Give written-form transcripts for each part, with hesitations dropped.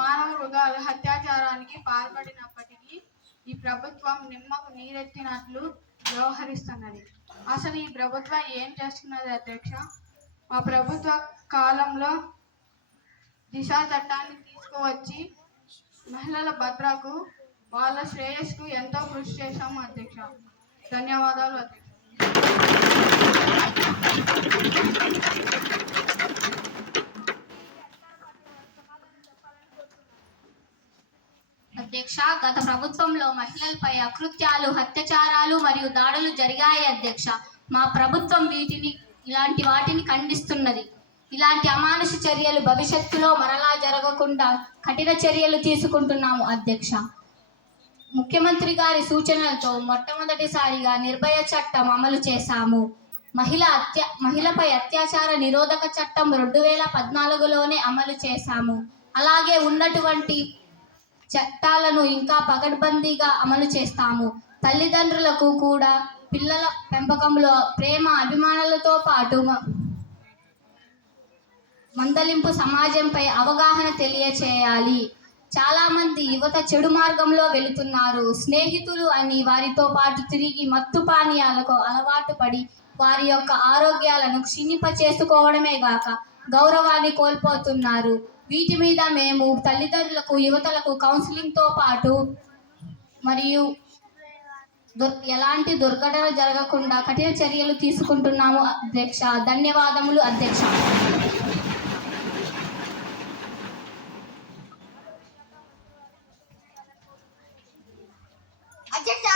మానవ మృగాల అత్యాచారానికి పాల్పడినప్పటికీ ఈ ప్రభుత్వం నిమ్మకు నీరెత్తినట్లు వ్యవహరిస్తున్నది. అసలు ఈ ప్రభుత్వం ఏం చేస్తున్నది అధ్యక్ష? మా ప్రభుత్వ కాలంలో దిశా చట్టాన్ని తీసుకువచ్చి మహిళల భద్రతకు వాళ్ళ శ్రేయస్సుకు ఎంతో కృషి చేశాము అధ్యక్ష. ధన్యవాదాలు అధ్యక్ష. అధ్యక్ష, గత ప్రభుత్వంలో మహిళలపై అకృత్యాలు, అత్యాచారాలు మరియు దాడులు జరిగాయి అధ్యక్ష. మా ప్రభుత్వం ఇలాంటి వాటిని ఖండిస్తున్నది. ఇలాంటి అమానుష చర్యలు భవిష్యత్తులో మరలా జరగకుండా కఠిన చర్యలు తీసుకుంటున్నాము అధ్యక్ష. ముఖ్యమంత్రి గారి సూచనలతో మొట్టమొదటిసారిగా నిర్భయ చట్టం అమలు చేశాము. మహిళపై అత్యాచార నిరోధక చట్టం 2014లోనే అమలు చేశాము. అలాగే ఉన్నటువంటి చట్టాలను ఇంకా పకడ్బందీగా అమలు చేస్తాము. తల్లిదండ్రులకు కూడా పిల్లల పెంపకంలో ప్రేమ అభిమానాలతో పాటు మందలింపు సమాజంపై అవగాహన తెలియచేయాలి. చాలామంది యువత చెడు మార్గంలో వెళుతున్నారు. స్నేహితులు అని వారితో పాటు తిరిగి మత్తు పానీయాలకు అలవాటు పడి వారి యొక్క ఆరోగ్యాలను క్షీణింప చేసుకోవడమే గాక గౌరవాన్ని కోల్పోతున్నారు. వీటి మీద మేము తల్లిదండ్రులకు, యువతలకు కౌన్సిలింగ్తో పాటు మరియు ఎలాంటి దుర్ఘటన జరగకుండా కఠిన చర్యలు తీసుకుంటున్నాము అధ్యక్ష. ధన్యవాదములు అధ్యక్ష. అధ్యక్ష,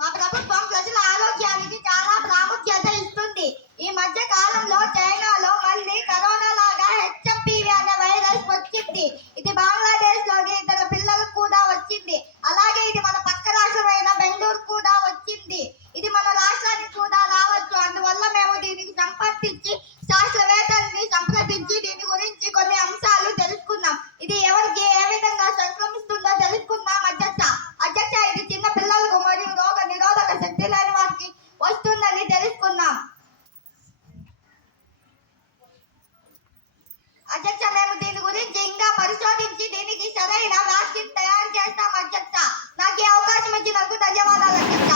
మా ప్రభుత్వం ప్రజల ఆరోగ్యానికి చాలా ప్రాముఖ్యత ఇస్తుంది. ఈ మధ్య కాలంలో చైనాలో మళ్ళీ కరోనా లాగా HMPV అనే వైరస్ వచ్చింది. ఇది బంగ్లాదేశ్ లోని ఇతర పిల్లలకు కూడా వచ్చింది. అలాగే ఇది మన పక్క రాష్ట్రమైన బెంగళూరు కూడా వచ్చింది. ఇది మన రాష్ట్రానికి కూడా రావచ్చు. అందువల్ల మేము దీనికి సంప్రదించి శాస్త్రవేత్తల్ని సంప్రదించి దీని గురించి కొన్ని అంశాలు తెలుసుకున్నాం. ఇది ఎవరికి ఏ విధంగా సంక్రమిస్తుందో తెలుసుకున్నాం అధ్యక్ష. అధ్యక్ష, ఇది చిన్న పిల్లలకు మరియు రోగ నిరోధక శక్తి లేని వారికి వస్తుందని తెలుసుకున్నాం. అధ్యక్ష, మేము దీని గురించి ఇంకా పరిశోధించి దీనికి సరైన వ్యాక్సిన్ తయారు చేస్తాం అధ్యక్ష. నాకు ఈ అవకాశం ఇచ్చినందుకు ధన్యవాదాలు అధ్యక్ష.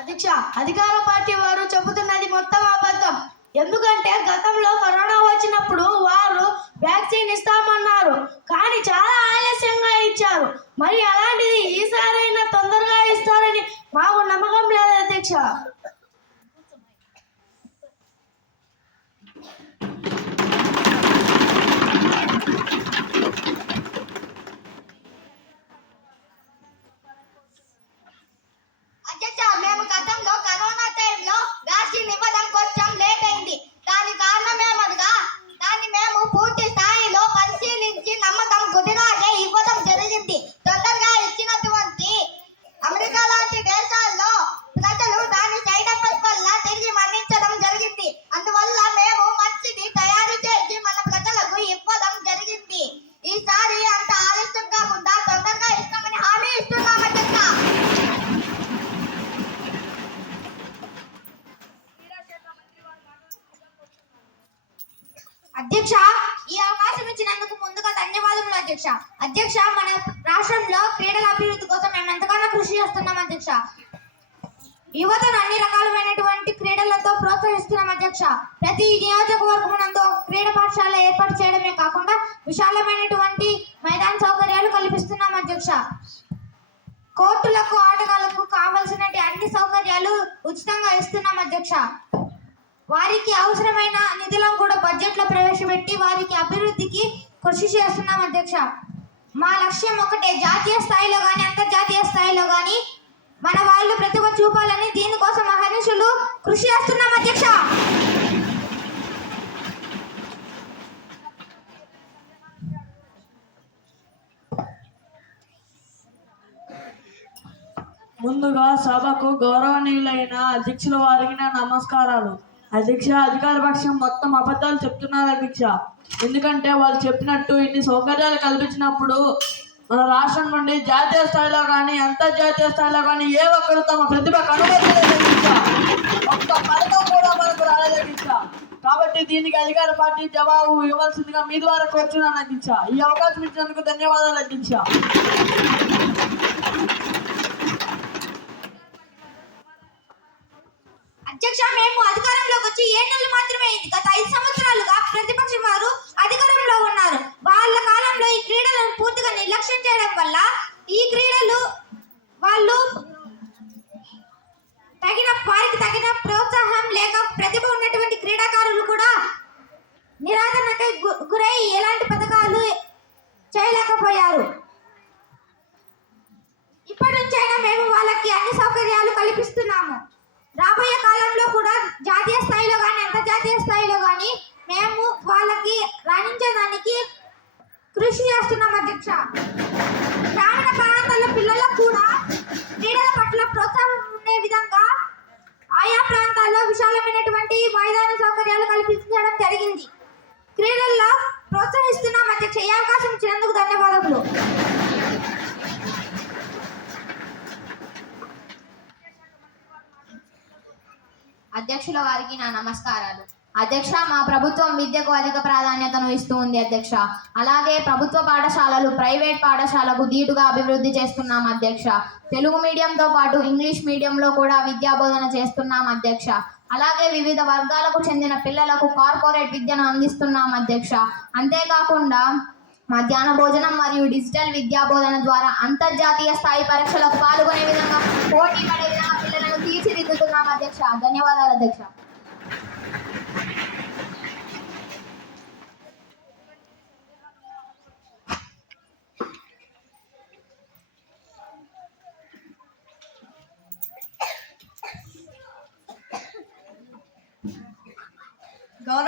అధ్యక్ష, అధికార పార్టీ వారు చెబుతున్నది మొత్తం అబద్ధం. ఎందుకంటే గతంలో కరోనా వచ్చినప్పుడు వారు వ్యాక్సిన్ ఇస్తామన్నారు, కానీ చాలా ఆలస్యంగా ఇచ్చారు. మరి అలాంటిది ఈసారైనా తొందరగా ఇస్తారని మాకు నమ్మకం లేదు అధ్యక్ష. అధ్యక్ష, మేము గతంలో కరోనా టైంలో వ్యాక్సిన్ ఇవ్వడం కొంచెం లేట్ అయింది. దాని కారణమేమనగా దాన్ని మేము పూర్తి స్థాయిలో పరిశీలించి నమ్మకం కుదిరాకే ఇవ్వడం జరిగింది. తొందరగా ఇచ్చినటువంటి అమెరికా లాంటి దేశాల్లో ప్రజలు దాని సైడ్ ఎఫెక్ట్ వల్ల తిరిగి మరణించడం జరిగింది. అందువల్ల మేము మంచిది తయారు చేసి మన ప్రజలకు ఇవ్వడం జరిగింది. ఈసారి అంత ఆలస్యం కాకుండా తొందరగా ఇస్తామని హామీ ఇస్తున్నాం అధ్యక్ష. అధ్యక్ష, ఈ అవకాశం ఇచ్చినందుకు ముందుగా ధన్యవాదములు అధ్యక్ష. అధ్యక్ష, మన రాష్ట్రంలో క్రీడల అభివృద్ధి కోసం మేము ఎంతగానో కృషి చేస్తున్నాం అధ్యక్ష. యువతను అన్ని రకాలైనటువంటి క్రీడలతో ప్రోత్సహిస్తున్నాం అధ్యక్ష. ప్రతి నియోజకవర్గం నందు క్రీడా పాఠశాల ఏర్పాటు చేయడమే కాకుండా విశాలమైనటువంటి మైదాన సౌకర్యాలు కల్పిస్తున్నాం అధ్యక్ష. కోర్టులకు, ఆటగాళ్లకు కావలసిన అన్ని సౌకర్యాలు ఉచితంగా ఇస్తున్నాం అధ్యక్ష. వారికి అవసరమైన నిధులను కూడా బడ్జెట్లో ప్రవేశపెట్టి వారికి అభివృద్ధికి కృషి చేస్తున్నాం అధ్యక్ష. మా లక్ష్యం ఒకటే, జాతీయ స్థాయిలో కానీ అంతర్జాతీయ స్థాయిలో కానీ మన వాళ్ళు ప్రతిభ చూపాలని దీనికోసం అహర్నిశలు కృషి చేస్తున్నాం అధ్యక్ష. ముందుగా సభకు గౌరవనీయులైన అధ్యక్షుల వారికి నా నమస్కారాలు. అధ్యక్ష, అధికార పక్షం మొత్తం అబద్ధాలు చెప్తున్నారు అధ్యక్ష. ఎందుకంటే వాళ్ళు చెప్పినట్టు ఇన్ని సౌకర్యాలు కల్పించినప్పుడు మన రాష్ట్రం నుండి జాతీయ స్థాయిలో కానీ అంతర్జాతీయ స్థాయిలో కానీ ఏ ఒక్కరు తమ ప్రతిభ కనుగొనలేదు అధ్యక్ష. ఒక్క పథకం కూడా మనకు రాలేదు అధ్యక్ష. కాబట్టి దీనికి అధికార పార్టీ జవాబు ఇవ్వాల్సిందిగా మీ ద్వారా కోరుచున్నాను అధ్యక్ష. ఈ అవకాశం ఇచ్చినందుకు ధన్యవాదాలు అధ్యక్ష. అధ్యక్ష, మేము అధికారంలోకి వచ్చి 7 నెలలు మాత్రమే అయింది. గత 5 సంవత్సరాలుగా ప్రతిపక్షం వారు అధికారంలో ఉన్నారు. వాళ్ళ కాలంలో ఈ క్రీడలను పూర్తిగా నిర్లక్ష్యం చేయడం వల్ల ఈ క్రీడలు వాళ్ళు వారికి తగిన ప్రోత్సాహం లేక ప్రతిభ ఉన్నటువంటి క్రీడాకారులు కూడా నిరాదరణకి గురై ఎలాంటి పథకాలు చేయలేకపోయారు. ఇప్పటి నుంచైనా మేము వాళ్ళకి అన్ని సౌకర్యాలు కల్పిస్తున్నాము. రాబోయే కాలంలో కూడా జాతీయ స్థాయిలో కానీ అంతర్జాతీయ స్థాయిలో కానీ మేము వాళ్ళకి రాణించడానికి కృషి చేస్తున్నాం అధ్యక్ష. గ్రామీణ ప్రాంతాల్లో పిల్లలకు కూడా క్రీడల పట్ల ప్రోత్సాహం ఉండే విధంగా ఆయా ప్రాంతాల్లో విశాలమైనటువంటి మైదాన సౌకర్యాలు కల్పించడం జరిగింది. క్రీడల్లో ప్రోత్సహిస్తున్నాం అధ్యక్ష. ఈ అవకాశం ఇచ్చినందుకు ధన్యవాదములు. అధ్యక్షుల వారికి నా నమస్కారాలు. అధ్యక్ష, మా ప్రభుత్వం విద్యకు అధిక ప్రాధాన్యతను ఇస్తూ ఉంది అధ్యక్ష. అలాగే ప్రభుత్వ పాఠశాలలు ప్రైవేట్ పాఠశాలకు ధీటుగా అభివృద్ధి చేస్తున్నాం అధ్యక్ష. తెలుగు మీడియంతో పాటు ఇంగ్లీష్ మీడియంలో కూడా విద్యాబోధన చేస్తున్నాం అధ్యక్ష. అలాగే వివిధ వర్గాలకు చెందిన పిల్లలకు కార్పొరేట్ విద్యను అందిస్తున్నాం అధ్యక్ష. అంతేకాకుండా మధ్యాహ్న భోజనం మరియు డిజిటల్ విద్యాబోధన ద్వారా అంతర్జాతీయ స్థాయి పరీక్షలకు పాల్గొనే విధంగా పోటీ పడే విధంగా పిల్లలను తీర్చిదిద్దుతున్నాం అధ్యక్ష. ధన్యవాదాలు అధ్యక్ష. గౌరవ